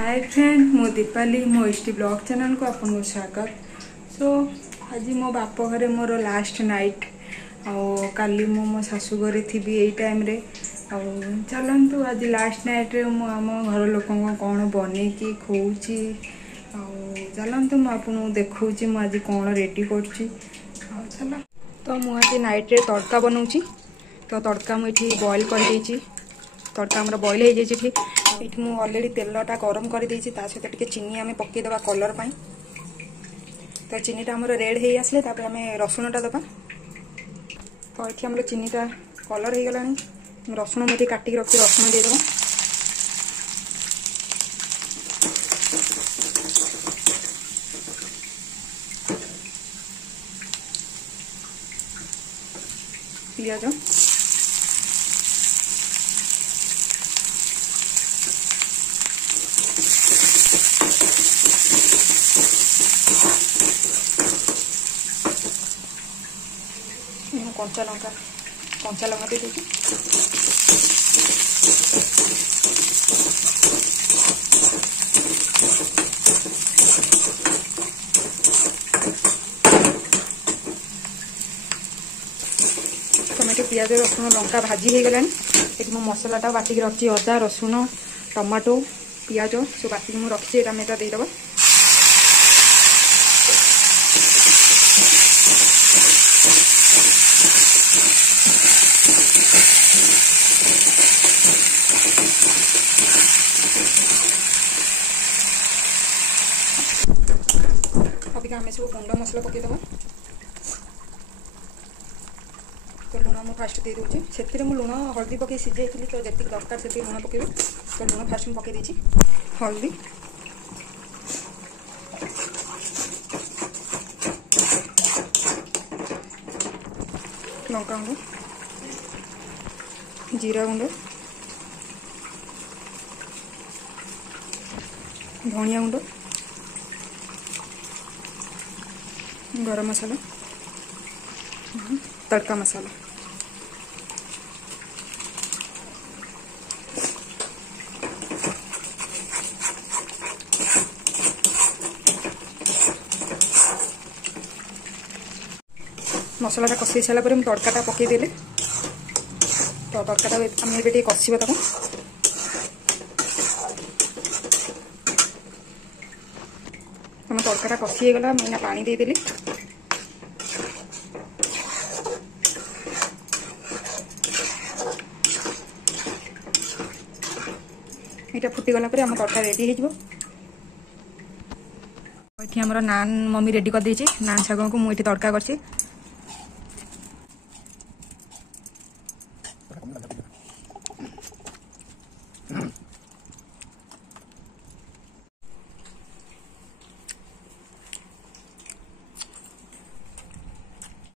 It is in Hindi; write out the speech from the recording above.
हाय फ्रेंड मो दीपाली मो एसटी ब्लॉग चैनल को आपन स्वागत। सो आज मो बाप घरे मोर लास्ट नाइट काली मो शाशु घरे थी यही टाइम रे चलतु आज लास्ट नाइट रे मु आम घर लोक कौन बनईकी खोची चलतु मुझे देखा आज कौन रेडी कर चल। तो मुझे नाइट रे तड़का बनाऊँगी। तो तड़का मुझे बॉयल कर तड़का आम बॉयल हो जाए ये मुझे अलरेडी तेलटा गरम कर सहित टे चीनी आम पकईदे कलर पाई। तो चीनीटा आम रेड हो आसले आम रसुणटा दबा। तो ये आम चीनीटा कलर हो गला रसुण मुझे काटिक रखी रसुण देदेव। पियाज कंचा लंका दे दीजिए। टमाटो पियाज रसुण लंका भाजी हो गलानी। ये मो मसलाटा बाटिक रखी अदा रसुण टमाटो पियाज सब बाटिक मुझे रखी टमाटा देदेव। अभी आम सब गुंड मसला पकईदे। तो लुण मुझे फास्ट दे दूसरी से लुण हल्दी पकई सीझे तो जी दरकार से लुण पकेबी। तो लुण फास्ट मुझे पकई देती हल्दी लंका गुंड जीरा गुंड धनिया गुंड गरम मसाला तड़का मसाला। मसलाटा कषे सारा पर तड़काटा पकईदेली। तो तड़काटा आम ए कषा तक आम तड़काटा कषि गला मैं पानी देदेली। यहाँ फुटीगला आम तड़का रेडी हो। आमर नान मम्मी रेडी कर नान शाग को मुझे तड़का कर